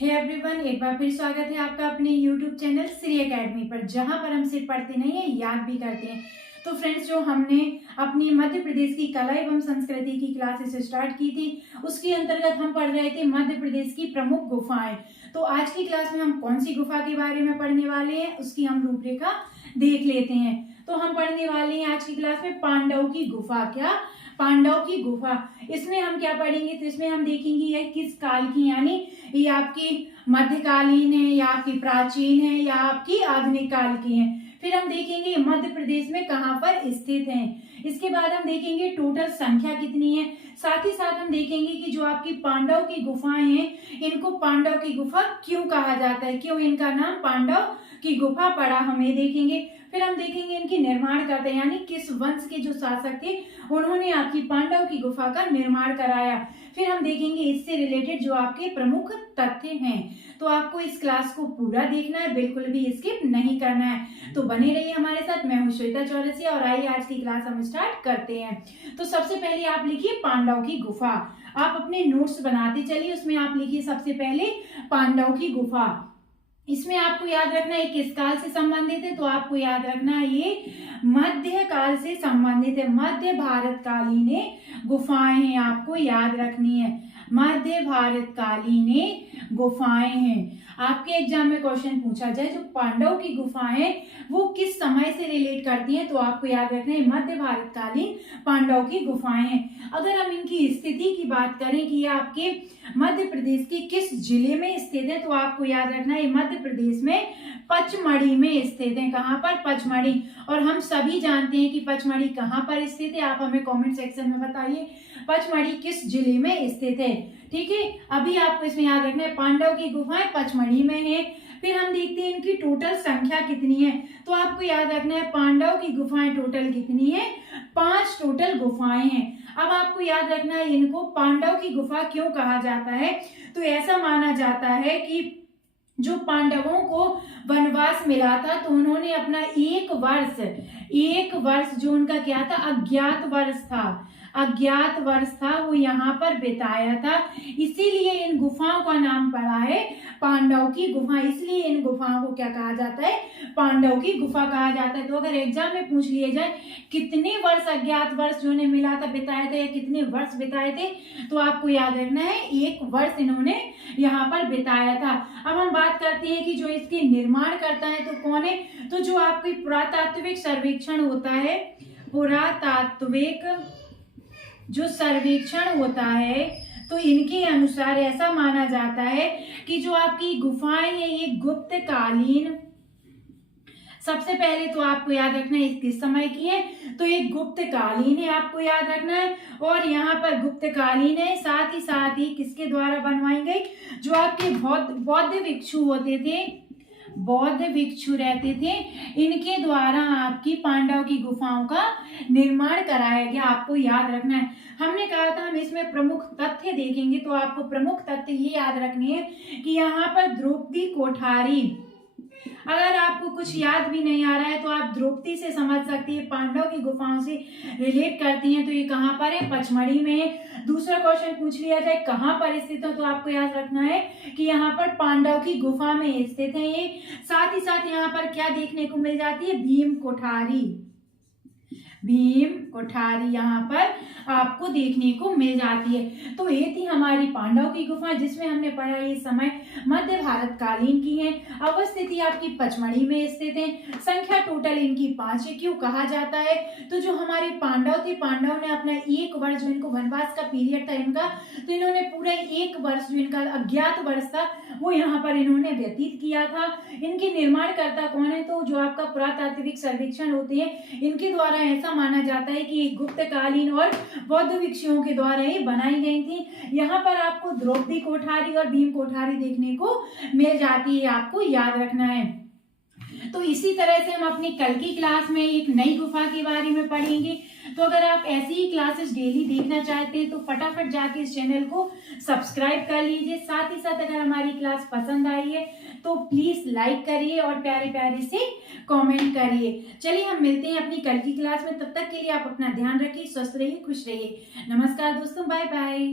Hey everyone, एक बार फिर स्वागत है आपका अपने YouTube चैनल श्री एकेडमी पर, जहां पर हम सिर्फ पढ़ते नहीं है, याद भी करते हैं। तो फ्रेंड्स, जो हमने अपनी मध्य प्रदेश की कला एवं संस्कृति की क्लासेस स्टार्ट की थी, उसके अंतर्गत हम पढ़ रहे थे मध्य प्रदेश की प्रमुख गुफाएं। तो आज की क्लास में हम कौन सी गुफा के बारे में पढ़ने वाले हैं, उसकी हम रूपरेखा देख लेते हैं। तो हम पढ़ने वाले हैं आज की क्लास में पांडव की गुफा। क्या? पांडव की गुफा। इसमें हम क्या पढ़ेंगे? तो इसमें हम देखेंगे ये किस काल की, यानी ये आपकी मध्यकालीन है या आपकी प्राचीन है या आपकी आधुनिक काल की है। फिर हम देखेंगे मध्य प्रदेश में कहाँ पर स्थित हैं। इसके बाद हम देखेंगे टोटल संख्या कितनी है। साथ ही साथ हम देखेंगे कि जो आपकी पांडव की गुफाएं हैं, इनको पांडव की गुफा क्यों कहा जाता है, क्यों इनका नाम पांडव की गुफा पड़ा, हम ये देखेंगे। फिर हम देखेंगे इनकी निर्माण करते यानी किस वंश के जो शासक थे, उन्होंने आपकी पांडव की गुफा का निर्माण कराया। फिर हम देखेंगे इससे रिलेटेड जो आपके प्रमुख तथ्य हैं। तो आपको इस क्लास को पूरा देखना है, बिल्कुल भी स्किप नहीं करना है। तो बने रहिए हमारे साथ। मैं हूं श्वेता चौरसिया और आइए आज की क्लास हम स्टार्ट करते हैं। तो सबसे पहले आप लिखिए पांडव की गुफा। आप अपने नोट्स बनाते चलिए, उसमें आप लिखिए सबसे पहले पांडव की गुफा। इसमें आपको याद रखना है किस काल से संबंधित है, तो आपको याद रखना है ये मध्य काल से संबंधित है। मध्य भारत कालीन गुफाएं हैं, आपको याद रखनी है। मध्य भारत कालीन गुफाएं हैं। आपके एग्जाम में क्वेश्चन पूछा जाए जो पांडव की गुफाएं वो किस समय से रिलेट करती हैं, तो आपको याद रखना है मध्य भारत कालीन पांडव की गुफाएं हैं। अगर हम इनकी स्थिति की बात करें कि ये आपके मध्य प्रदेश के किस जिले में स्थित है, तो आपको याद रखना है मध्य प्रदेश में पचमढ़ी में स्थित है। कहाँ पर? पचमढ़ी। और हम सभी जानते हैं कि पचमढ़ी कहाँ पर स्थित है। आप हमें कमेंट सेक्शन में बताइए पचमढ़ी किस जिले में स्थित है। ठीक है, अभी आपको इसमें याद रखना है पांडव की गुफाएं पचमढ़ी में है। फिर हम देखते हैं इनकी टोटल संख्या कितनी है, तो आपको याद रखना है पांडव की गुफाएं टोटल कितनी है? 5 टोटल गुफाएं हैं। अब आपको याद रखना है इनको पांडव की गुफा क्यों कहा जाता है, तो ऐसा माना जाता है कि जो पांडवों को वनवास मिला था, तो उन्होंने अपना एक वर्ष जो उनका क्या था, अज्ञात वर्ष था वो यहाँ पर बिताया था। इसीलिए इन गुफाओं का नाम पड़ा है पांडव की गुफा। इसलिए इन गुफाओं को क्या कहा जाता है? पांडव की गुफा कहा जाता है। तो अगर एग्जाम में पूछ लिए जाए कितने वर्ष अज्ञात वर्ष जो ने मिला था बिताए थे या कितने वर्ष बिताए थे, तो आपको याद रखना है 1 वर्ष इन्होंने यहाँ पर बिताया था। अब हम बात करते हैं कि जो इसके निर्माण करता है तो कौन है, तो जो आपकी पुरातात्विक सर्वेक्षण होता है, पुरातात्विक जो सर्वेक्षण होता है, तो इनके अनुसार ऐसा माना जाता है कि जो आपकी गुफाएं हैं ये गुप्त कालीन, सबसे पहले तो आपको याद रखना है किस समय की है, तो ये गुप्त कालीन है, आपको याद रखना है। और यहाँ पर गुप्त कालीन है, साथ ही किसके द्वारा बनवाई गई, जो आपके बौद्ध भिक्षु होते थे, बौद्ध भिक्षु रहते थे, इनके द्वारा आपकी पांडव की गुफाओं का निर्माण कराया गया। आपको याद रखना है। हमने कहा था हम इसमें प्रमुख तथ्य देखेंगे, तो आपको प्रमुख तथ्य ये याद रखनी है कि यहाँ पर द्रौपदी कोठारी, अगर आपको कुछ याद भी नहीं आ रहा है तो आप द्रौपदी से समझ सकती है, पांडव की गुफाओं से रिलेट करती हैं। तो ये कहाँ पर है? पचमढ़ी में है। दूसरा क्वेश्चन पूछ लिया जाए कहाँ पर स्थित है, तो आपको याद रखना है कि यहाँ पर पांडव की गुफा में स्थित है ये। साथ ही साथ यहाँ पर क्या देखने को मिल जाती है? भीम कोठारी यहाँ पर आपको देखने को मिल जाती है। तो ये थी हमारी पांडव की गुफा, जिसमें हमने पढ़ा ये समय मध्य भारत कालीन की है, अवस्थिति आपकी पचमढ़ी में स्थित है, संख्या टोटल इनकी 5 है। क्यों कहा जाता है, तो जो हमारे पांडव थे, पांडव ने अपना 1 वर्ष जो इनको वनवास का पीरियड था इनका, तो इन्होंने पूरा 1 वर्ष जो इनका अज्ञात वर्ष था वो यहाँ पर इन्होंने व्यतीत किया था। इनके निर्माणकर्ता कौन है, तो जो आपका पुरातात्विक सर्वेक्षण होते हैं इनके द्वारा ऐसा माना जाता है कि ये गुप्त कालीन और बौद्ध भिक्षुओं के द्वारा ये बनाई गई थी। यहाँ पर आपको द्रौपदी कोठारी और भीम कोठारी देखने को मिल जाती है, आपको याद रखना है। तो इसी तरह से हम अपनी कल की क्लास में एक नई गुफा के बारे में पढ़ेंगे। तो अगर आप ऐसी ही क्लासेस डेली देखना चाहते हैं तो फटाफट जाके इस चैनल को सब्सक्राइब कर लीजिए। साथ ही साथ अगर हमारी क्लास पसंद आई है तो प्लीज लाइक करिए और प्यारे प्यारे से कमेंट करिए। चलिए हम मिलते हैं अपनी कल की क्लास में। तब तक के लिए आप अपना ध्यान रखिए, स्वस्थ रहिए, खुश रहिए। नमस्कार दोस्तों, बाय बाय।